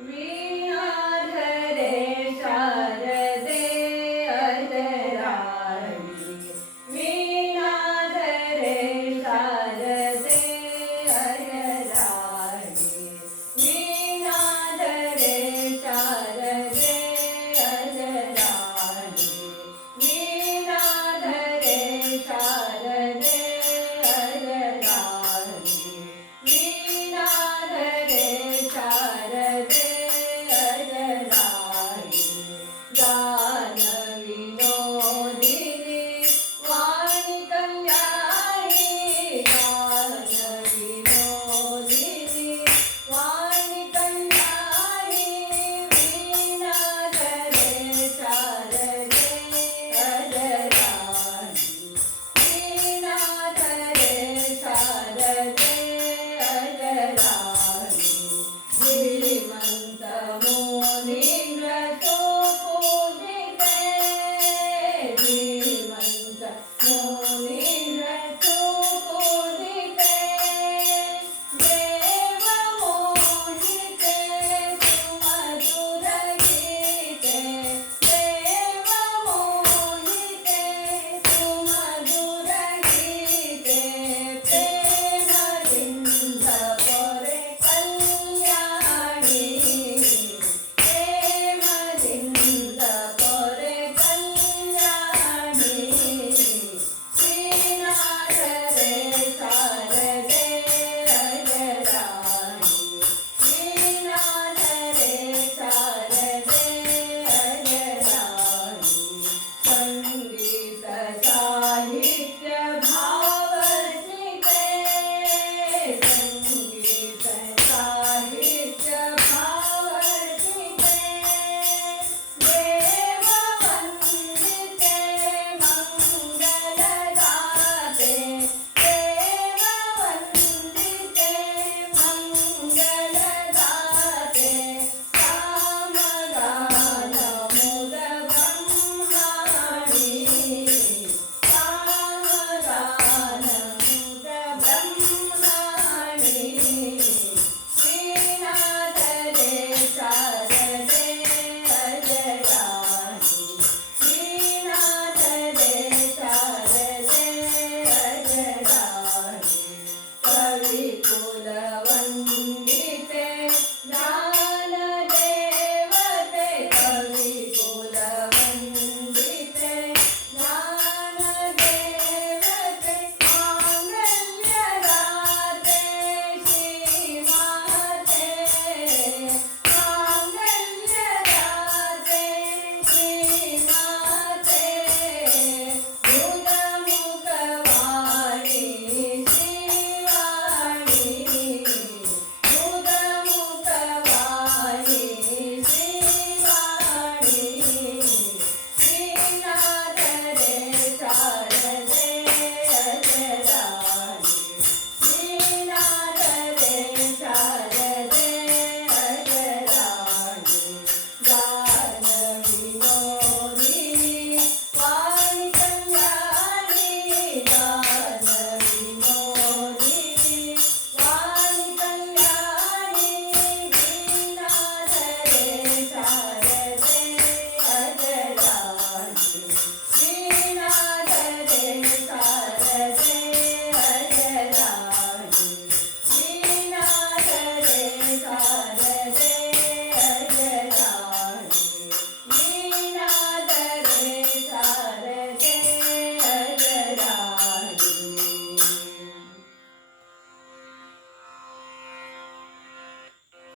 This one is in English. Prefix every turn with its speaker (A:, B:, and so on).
A: Three.